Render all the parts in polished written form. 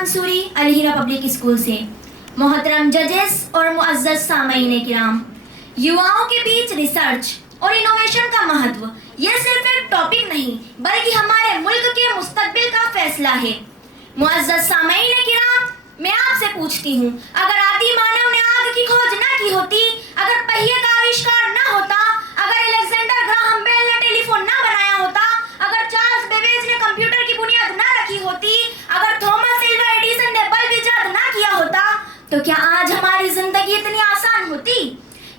Mansuri अलहिरा public school से। मोहतरम जजेस और मुअज़्ज़ज़ सामईन किराम, युवाओं के बीच रिसर्च और इनोवेशन का महत्व ये सिर्फ एक टॉपिक नहीं बल्कि हमारे मुल्क के मुस्तकबिल का फैसला है। मुअज़्ज़ज़ सामईन किराम, मैं आपसे पूछती हूँ, अगर आदि मानव ने आग की खोज न की होती, अगर पहिए का आविष्कार न होता, अगर अलेक्जेंडर ग्राहम बेल ने टेलीफोन न बनाया होता, अगर चार्ल्स बेबेज ने कंप्यूटर की बुनियाद न रखी होती, अगर थॉमस एल्वा एडिसन ने बल्ब इजाद न किया होता, तो क्या आज हमारी जिंदगी इतनी आसान होती?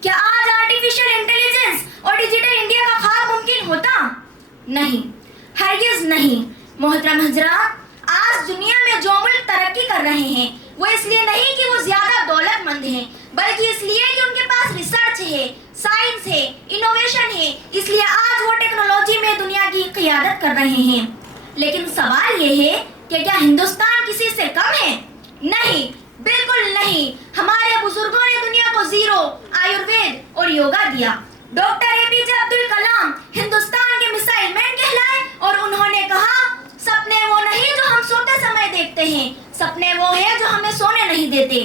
क्या आज आर्टिफिशियल इंटेलिजेंस और डिजिटल इंडिया का ख्वाब मुमकिन होता? नहीं, हरगिज़ नहीं। मोहतरम हजरात, आज दुनिया में जो मुल्क तरक्की कर रहे हैं वो इसलिए नहीं कि वो ज्यादा दौलतमंद हैं, बल्कि इसलिए कि उनके पास रिसर्च है, साइंस है, इनोवेशन है। इसलिए आज वो टेक्नोलॉजी में दुनिया की क़ियादत कर रहे हैं। लेकिन सवाल ये है कि क्या हिंदुस्तान किसी से कम है? नहीं, बिल्कुल नहीं। हमारे बुजुर्गों ने दुनिया को जीरो, आयुर्वेद और योगा दिया। डॉक्टर एपीजे अब्दुल कलाम हिंदुस्तान के मिसाइल मैन कहलाए और उन्होंने कहा, सपने वो नहीं जो हम सोते समय देखते हैं, सपने वो हैं जो हमें सोने नहीं देते।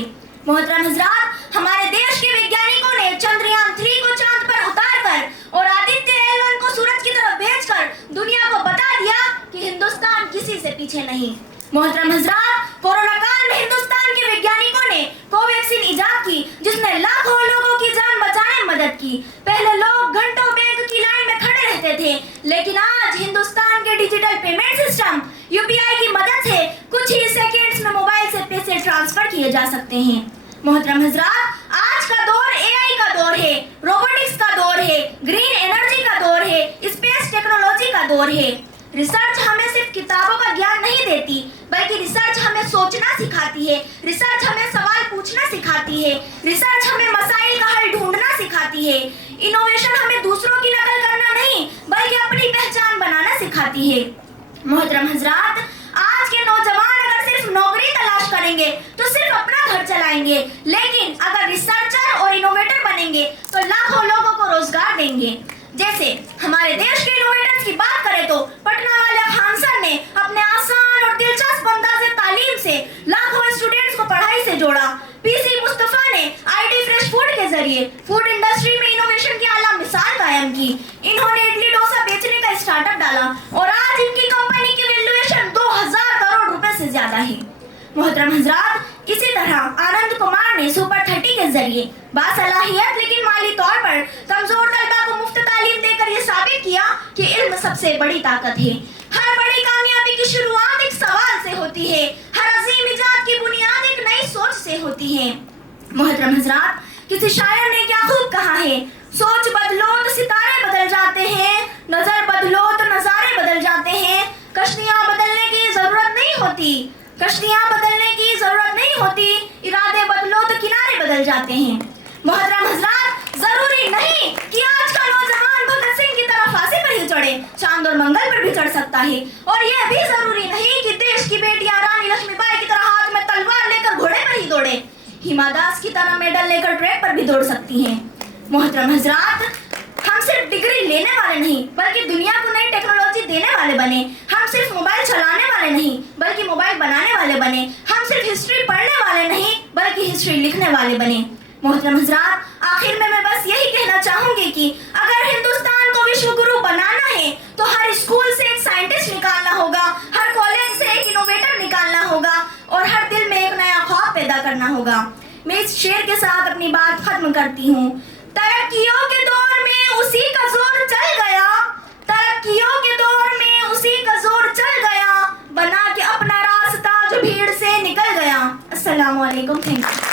मोहतरम हजरात, हमारे देश के वैज्ञानिकों ने चंद्रयान 3 को चांद पर उतारकर और आदित्य L1 को सूरज की तरफ भेजकर दुनिया को बता दिया कि हिंदुस्तान किसी से पीछे नहीं। मोहतरम हजरात, कोरोना काल में हिंदुस्तान के वैज्ञानिकों ने कोवैक्सीन इजाद की, जिसने लाखों लोगों की जान बचाने में मदद की। पहले लोग घंटों बैंक की लाइन में खड़े रहते थे, लेकिन आज हिंदुस्तान के डिजिटल पेमेंट सिस्टम यूपीआई की मदद से कुछ ही सेकंड्स में मोबाइल से पैसे ट्रांसफर किए जा सकते हैं। मोहतरम हजरात, आज का दौर एआई का दौर है, रोबोटिक्स का दौर है, ग्रीन एनर्जी का दौर है, स्पेस टेक्नोलॉजी का दौर है। रिसर्च हमें सिर्फ किताबों का ज्ञान नहीं देती, बल्कि रिसर्च हमें सोचना सिखाती है, रिसर्च हमें सवाल पूछना सिखाती है, रिसर्च हमें मसाइल का हल ढूंढना सिखाती है। इनोवेशन हमें दूसरों की नकल करना नहीं बल्कि अपनी पहचान बनाना सिखाती है। मोहतरम हजरात, आज के नौजवान अगर सिर्फ नौकरी तलाश करेंगे तो सिर्फ अपना घर चलाएंगे, लेकिन अगर रिसर्चर और इनोवेटर बनेंगे तो लाखों लोगों को रोजगार देंगे। जैसे हमारे देश के इनोवेटर्स की बात करें तो पटना वाले खान सर ने अपने आसान और दिलचस्प अंदाज़े तालीम से लाखों स्टूडेंट्स को पढ़ाई से जोड़ा। पीसी मुस्तफा ने आईडी फ्रेश फूड के जरिए फूड इंडस्ट्री में इनोवेशन की आला मिसाल कायम की। इन्होंने इडली डोसा बेचने का स्टार्टअप डाला और आज इनकी कंपनी की वैल्यूएशन 2000 करोड़ रुपए से ज्यादा है। मोहतरम हजरात, इसी तरह आनंद कुमार ने सुपर 30 के जरिए बासलाहियत लेकिन माली तौर पर कमजोर तलबा को मुफ्त तालीम देकर ये साबित किया कि इल्म सबसे बड़ी ताकत है। हर बड़ी कामयाबी की शुरुआत एक सवाल से होती है, हर अजीम इजाद की बुनियाद एक नई सोच से होती है। मोहतरम हजरात, किसी शायर ने क्या खूब कहा है, सोच बदलो तो सितारे बदल जाते हैं, नजर बदलो तो नजारे बदल जाते हैं, कश्तियां बदलने की जरूरत नहीं होती, कश्तियां बदलने की जरूरत नहीं होती, इरादे बदलो तो किनारे बदल जाते हैं। मोहतरम हजरात, जरूरी नहीं कि आज का नौजवान भगत सिंह की तरह फांसी पर ही चढ़े, चांद और मंगल पर भी चढ़ सकता है। और यह भी जरूरी नहीं कि देश की बेटियां रानी लक्ष्मीबाई की तरह हाथ में तलवार लेकर घोड़े पर ही दौड़े, हिमा दास की तरह मेडल लेकर ट्रैक पर भी दौड़ सकती हैं। मोहतरम हजरात, हम सिर्फ डिग्री लेने वाले नहीं बल्कि दुनिया को नई टेक्नोलॉजी देने वाले बने। हम सिर्फ मोबाइल चलाने वाले नहीं बल्कि मोबाइल बनाने वाले बने। हम सिर्फ हिस्ट्री पढ़ने वाले नहीं बल्कि हिस्ट्री लिखने वाले बने। मोहतरम हजरात, आखिर में मैं बस यही कहना चाहूंगी कि अगर हिंदुस्तान को विश्व गुरु बनाना है तो हर स्कूल से एक साइंटिस्ट निकालना होगा, हर कॉलेज से एक इनोवेटर निकालना होगा और हर दिल में एक नया ख्वाब पैदा करना होगा। मैं इस शेर के साथ अपनी बात खत्म करती हूँ। तरक्कियों के दौर में उसी का जोर चल गया, तरक्कियों के दौर में उसी का जोर चल गया, बना के अपना रास्ता जो भीड़ से निकल गया। अस्सलामु अलैकुम, थैंक यू।